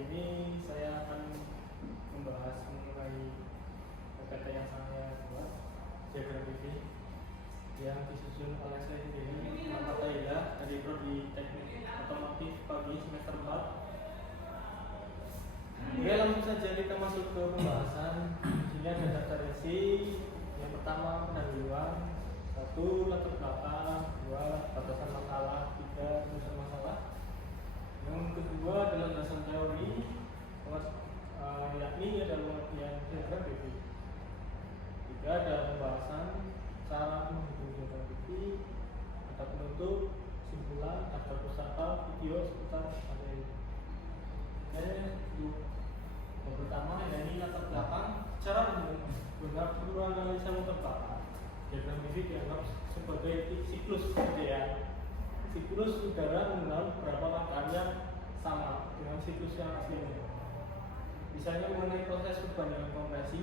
ini saya akan membahas mengenai PPT yang saya buat, diagram PV yang disusun oleh saya sendiri, Muhammad Taila, dari Prodi Teknik Otomotif Pagi semester 4. Oke, langsung saja kita masuk ke pembahasan. Ini ada daftar isi. Yang pertama pendahuluan, 1 latar belakang, 2 batasan makalah, 3 penyusun masalah. Yang kedua adalah dasar teori, yakni ada pengertian diagram PV. 3 adalah pembahasan cara menghitung diagram PV, kata penutup, kesimpulan, daftar pusaka, video seputar materi. Yang pertama yakni latar belakang, cara benar perlu analisa latar belakang. Diagram PV dianggap sebagai siklus ideal. Siklus udara mengenal beberapa keadaan yang sama dengan siklus yang aslinya. Misalnya mengenai proses perbandingan kompresi,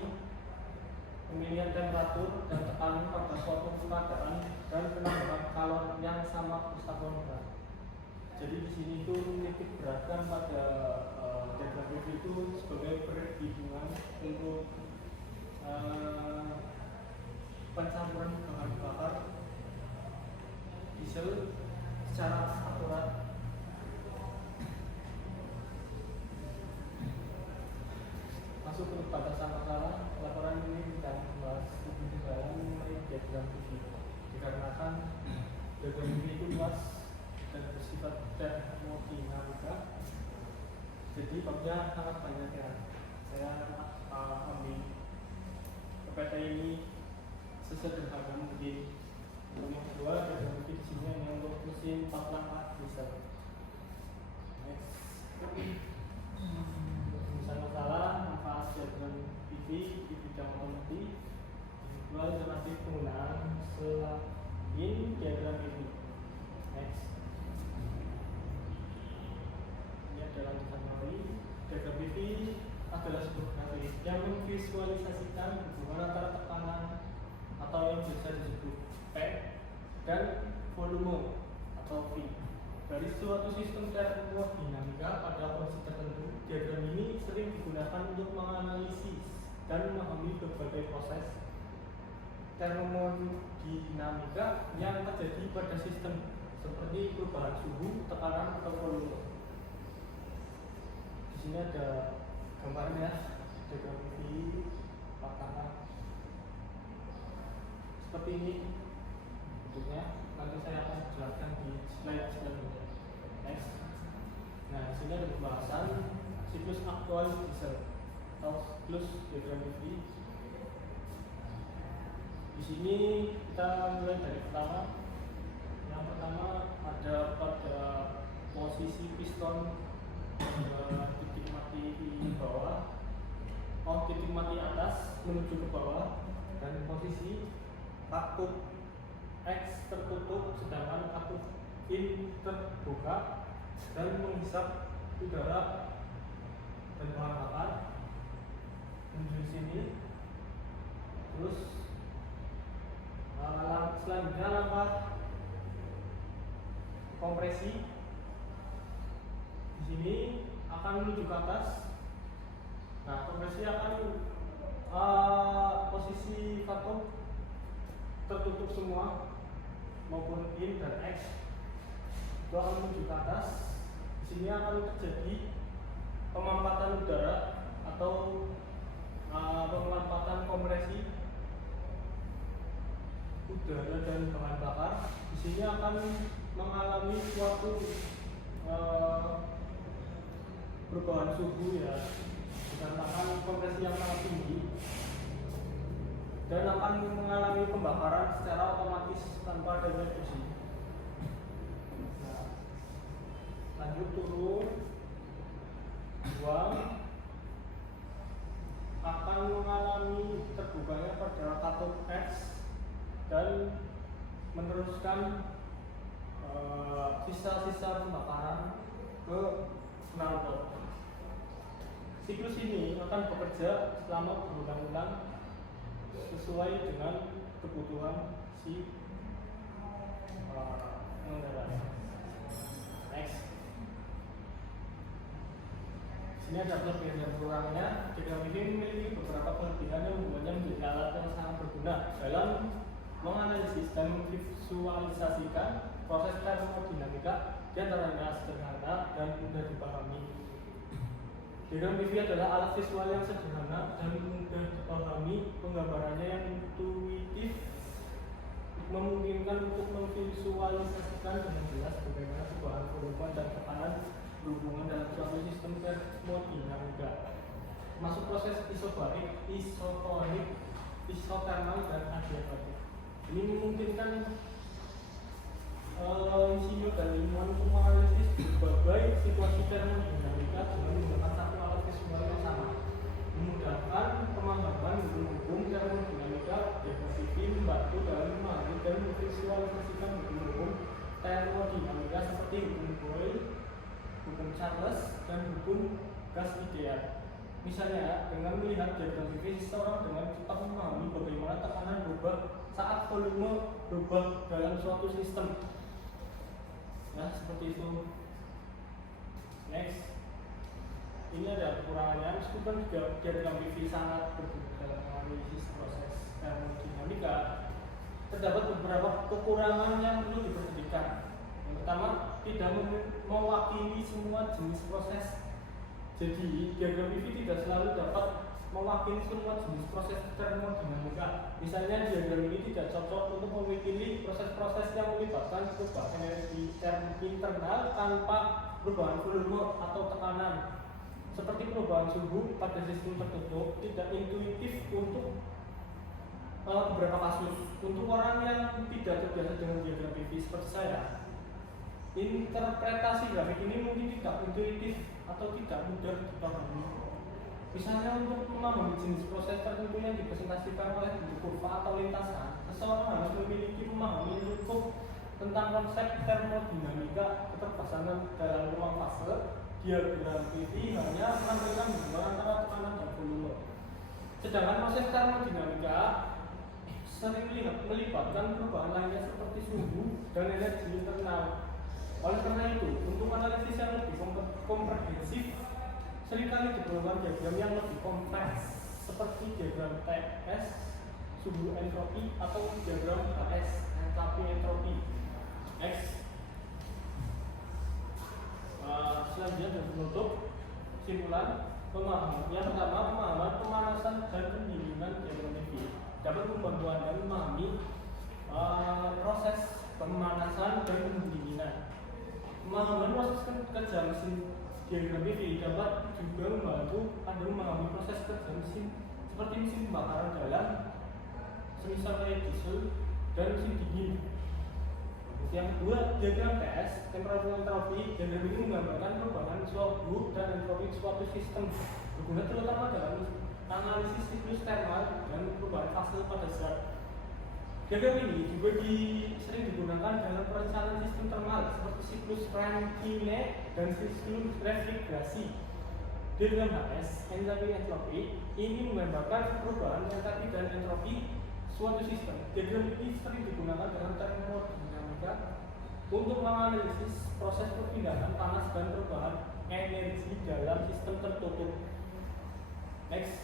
pemilihan temperatur dan tekanan pada suatu keadaan, dan penambahan kalor yang sama bersamaan. Jadi di sini itu titik beratkan pada diagram PV itu sebagai perhitungan untuk pencampuran bahan bakar diesel secara akurat. Masuk ke batasan masalah, laporan ini kita membahas lebih dalam mengenai diagram PV dikarenakan diagram PV itu luas dan bersifat termodinamika, jadi babnya sangat banyak ya. Saya ambil PPT ini sesederhana mungkin. Yang kedua, diagram PV di sini hanya untuk mesin 4 langkah diesel. Next. Perusahaan masalah, manfaat diagram PV di bidang otomotif. Kedua, alternatif penggunaan selain diagram PV. Next. Ini adalah teori. Diagram PV adalah sebuah grafis yang memvisualisasikan hubungan antara tekanan atau yang biasa disebut P dan volume atau V dari suatu sistem termodinamika pada kondisi tertentu. Diagram ini sering digunakan untuk menganalisis dan memahami berbagai proses termodinamika yang terjadi pada sistem, seperti perubahan suhu, tekanan, atau volume. Di sini ada gambarnya, diagram PV apakah seperti ini bentuknya. Nanti saya akan jelaskan di slide selanjutnya. Next. Nah, di sini ada pembahasan siklus aktual diesel atau siklus diagram PV. Di sini kita mulai dari pertama. Yang pertama ada pada posisi piston titik mati di bawah, titik mati atas menuju ke bawah, dan posisi katup X tertutup sedangkan katup in terbuka, dan menghisap udara dan bahan bakar menuju sini. Terus selanjutnya langkah kompresi. Di sini akan menuju ke atas. Nah, kompresi akan posisi katup tertutup semua maupun in dan X itu akan menuju ke atas. Di sini akan terjadi pemampatan udara atau pemampatan kompresi udara dan bahan bakar. Di sini akan mengalami suatu perubahan suhu ya, dikarenakan kompresi yang sangat tinggi, dan akan mengalami pembakaran secara otomatis tanpa adanya fusi. Nah, lanjut turun, buang, akan mengalami terbukanya pada katup X dan meneruskan sisa-sisa pembakaran ke knalpot. Siklus ini akan bekerja selama berulang-ulang sesuai dengan kebutuhan si pengendara. Next. Ini ada kelebihan dan kurangnya. Diagram PV memiliki beberapa kelebihan yang membuatnya menjadi alat yang sangat berguna dalam menganalisis dan memvisualisasikan proses termodinamika, di antaranya sederhana dan mudah dipahami. Diagram PV adalah alat visual yang sederhana dan mudah dipahami, penggambarannya yang intuitif memungkinkan untuk memvisualisasikan dengan jelas bagaimana perubahan volume dan tekanan berhubungan dalam suatu sistem termodinamika, termasuk proses isobarik, isotonik, isotermal, dan adiabatik. Ini memungkinkan insinyur dan ilmuwan untuk menganalisis berbagai situasi termodinamika dengan menggunakan satu alat visual yang sama, memudahkan pemahaman hukum termodinamika. Diagram PV membantu dalam memahami dan memvisualisasikan hukum termodinamika seperti hukum Boyle, hukum Charles, dan hukum gas ideal. Misalnya, dengan melihat diagram PV, seseorang dengan cepat memahami bagaimana tekanan berubah saat volume berubah dalam suatu sistem. Nah, seperti itu. Next, ini ada kekurangannya. Meskipun diagram PV sangat berguna dalam menganalisis proses termodinamika, terdapat beberapa kekurangan yang perlu diperhatikan. Yang pertama, tidak mewakili semua jenis proses. Jadi, diagram PV tidak selalu dapat mewakili semua jenis proses termodinamika. Misalnya, diagram ini tidak cocok untuk mewakili proses-proses yang melibatkan perubahan energi internal tanpa perubahan volume atau tekanan. Seperti perubahan suhu pada sistem tertutup, tidak intuitif untuk beberapa kasus. Untuk orang yang tidak terbiasa dengan diagram PV seperti saya, interpretasi grafik ini mungkin tidak intuitif atau tidak mudah dipahami. Misalnya, untuk memahami jenis proses tertentu yang dipresentasikan oleh bentuk kurva atau lintasan, seseorang harus memiliki pemahaman yang cukup tentang konsep termodinamika keterpasangan dalam ruang fase. Diagram PV hanya menampilkan hubungan antara tekanan dan volume. Sedangkan proses termodinamika sering melibatkan perubahan lainnya seperti suhu dan energi internal. Oleh karena itu, untuk analisis yang lebih komprehensif, seringkali diperlukan diagram yang lebih kompleks seperti diagram TS, suhu entropi, atau diagram HS, entalpi entropi. Next. Selanjutnya dan penutup kesimpulan pemahaman. Yang pertama, pemahaman pemanasan dan pendinginan diagram PV dapat membantu Anda memahami proses pemanasan dan pendinginan. Pemahaman proses kerja mesin diagram PV dapat juga membantu Anda memahami proses kerja mesin seperti mesin pembakaran dalam, semisal diesel, dan mesin dingin. Yang kedua, diagram TS, temperatur entropi. Diagram ini menggambarkan perubahan suhu dan entropi suatu sistem, berguna terutama dalam analisis siklus termal dan perubahan fase pada zat. Diagram ini juga sering digunakan dalam perencanaan sistem termal seperti siklus Rankine dan siklus refrigerasi. Diagram HS, entalpi entropi, ini menggambarkan perubahan entalpi dan entropi suatu sistem. Diagram ini sering digunakan dalam termodinamika untuk menganalisis proses perpindahan panas dan perubahan energi dalam sistem tertutup. Next.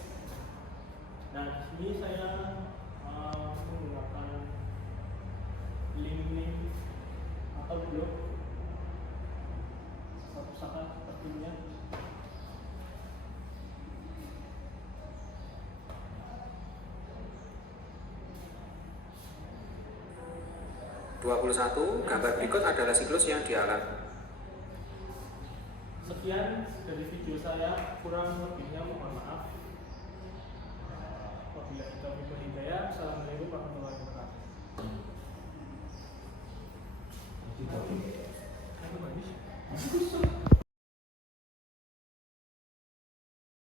Nah, di sini saya menggunakan link atau blog pusaka seperti ini. 21. Gambar berikut adalah siklus yang dialat. Sekian dari video saya, kurang lebihnya mohon maaf. Wabillahi taufiq wal hidayah. Assalamualaikum warahmatullahi wabarakatuh.